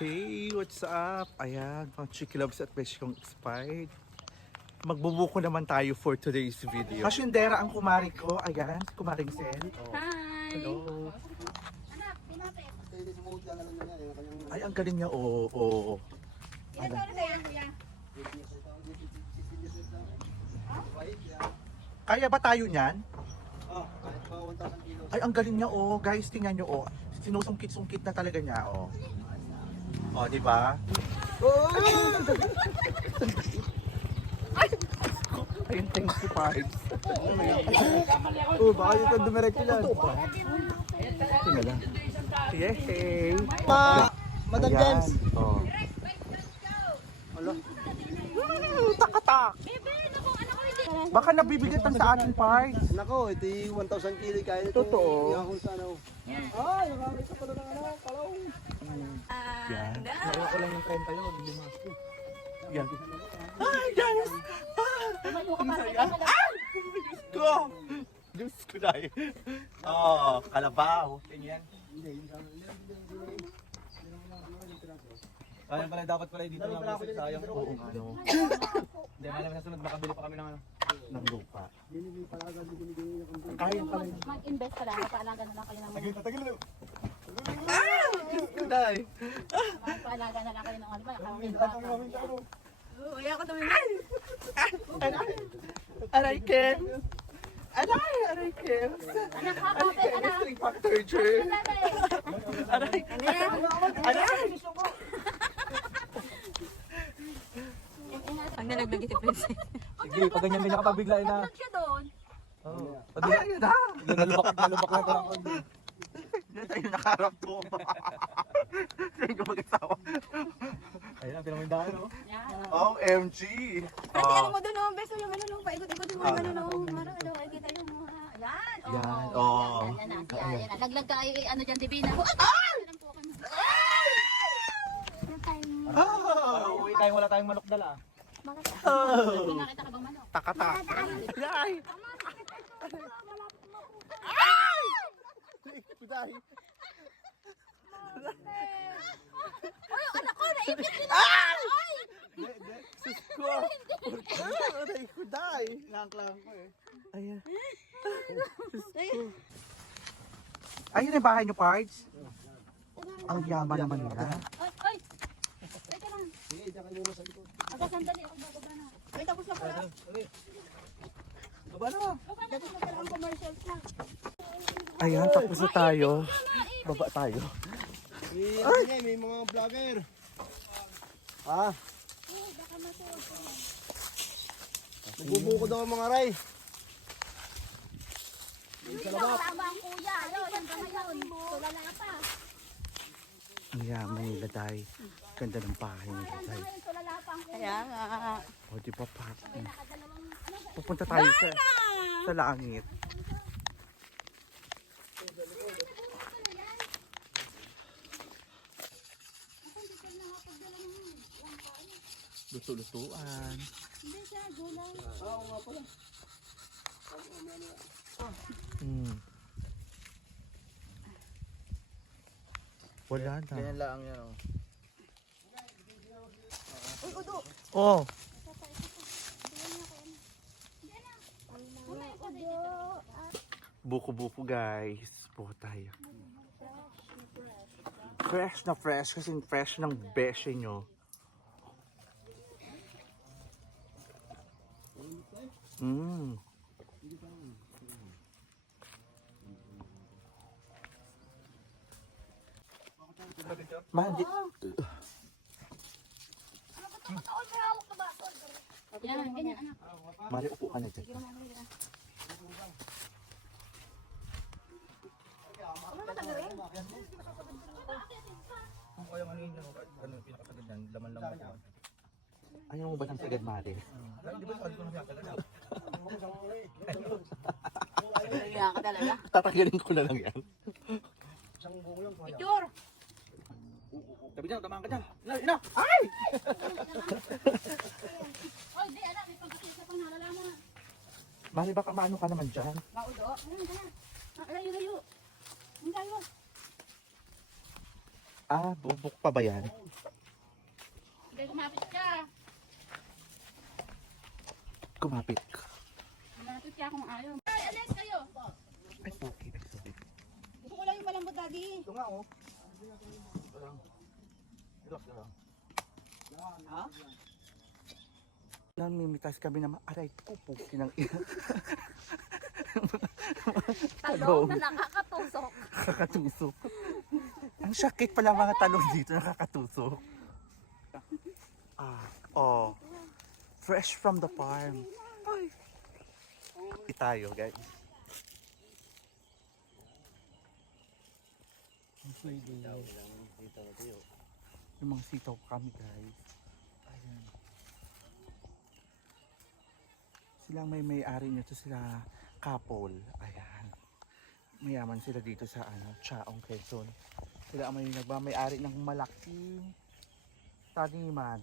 Hey, what's up? Ayan, mga Chicky Loves at Besh kong expired. Magbubuko naman tayo for today's video. Kasyendera ang kumari ko. Ayan, kumaring Sel. Oh. Hi! Hello. Ay, ang galing niya. Oo, oo. Ilan taon na kayo, kuya? Kaya ba tayo niyan? Oh, kahit pa 1,000 kilos. Ay, ang galing niya. Oh, guys, tingnan niyo. Oh, sinusungkit-sungkit na talaga niya. Oh. Oh, di ba? Ayun, thanks si Pipes. Oh, baka yung kang dumiretso dyan. Tingnan lang. Yay! Ma, Madam Ayan. James. Oh. Alo. Hmm, takatak! Anak. Baka nabibigatan sa ating parts. Nako, ito yung 1,000 kilo kaya ito. Totoo. Ano. Ay, nakakita pala ng ano, kalong. Yan. Nakuha ko lang yung 30 yun, lima. Yan. Ay, guys! Tumayo ka para Ay! Diyos ko! Diyos ko dahil. Oh, kalabaw. Tingnan. Sayang pala dapat pala dito lang kasi sayang. Oo nga, no. Hindi alam na sunod makabili pa kami ng ano. Ng lupa. Kaya pala. Mag-invest ka lang, paalaga na lang kayo ng mga. Tatagil na. Dahil. Paalaga na lang kayo ng ano ba? Uy, ako tumingin. Aray! Aray, Ken! Aray! Aray, Ken! Anak ka, kapit, anak. Electric factor, Jer! Aray! Aray! Ang nalaglag ito, Princess. Sige, pag ganyan din nakapabigla na. Nalaglag siya doon. Oo. Ay, ayun na! Nalubak, nalubak lang ito ako. Yan tayo nakarap to. Sa inyo mag-asawa. Ayun na, pinamay daan oh. Yan. OMG! Oh. ano mo doon, oh, beso yung ano, no, paikot-ikot yung mga ano, no, marang ano, ay kita yung mga, yan, oh, Yan, oh. yan, laglag ka, ay, ano dyan, Divina, oh, ah! Ang mo. Oh! Uwi tayo, wala tayong manok dala. Bakit? Oh! Nakita ka bang manok? Takatak! Ay! Ay! Ay, yung anak ko, naipit din Ay! Sus ko! Aray ko, day! Ko eh. Ayan. Ayun yung bahay niyo, Pards? Ang yaman naman nila. Ay, ay! Teka lang, Sige, diyan kayo muna sa likod. aga sandali, ako bababa na. Ay, tapos na pala. Baba na. Okay na, tapos na ang commercials na. Ayan, tapos na tayo. Baba tayo. Niya, may mga vlogger. Masuot. nagbubuko daw ang mga ray. Kuya, ano, yan ba ngayon? Tulala pa. Ang yaman nila, day. Ganda ng bahay nila, kuya. Kaya nga. O, di ba, pa? Pupunta tayo sa, sa langit. Luto-lutuan. hindi siya, gulay. Hmm. Wala na. Ganyan lang yan oh. Oh, buko-buko guys. Buko tayo. Fresh na fresh kasi fresh ng beshe nyo. Mm. Mandi. Yan, ganyan, anak. Mari upo ka na dyan. Kung kaya ano yun, ano yung pinakasagad yan, laman lang yan? Ayaw mo ba ng sagad, Mari? Di ba sabi ko na? Kaya ka talaga. Tatanggalin ko na lang yan. Picture! Sabi dyan, tamaan ka dyan. Ina, ina! Oy, di, anak, may pagkakita pang nalalaman. Mari, baka maano ka naman dyan? Maudo. Ayun, ganyan. Ah, Layo, layo. Ang layo. Ah, bubuk pa ba yan? Sige, kumapit ka. Kumapit. Kumapit ka kung ayaw. Ay, alis kayo. Ay, okay. Gusto ko lang yung malambot, daddy. Ito nga oh. Relax na lang. Namimitas kami na aray ko po kinang Talong na nakakatusok. nakakatusok. Ang sakit pala mga talong dito nakakatusok. Ah, oh. Fresh from the farm. Ay. Ito tayo, guys. Yung mga sitaw kami, guys. Ayan. Silang may may-ari nito sila couple. Ayan. Mayaman sila dito sa ano, Chaong Quezon. Sila ang may nagmamay-ari ng malaking taniman.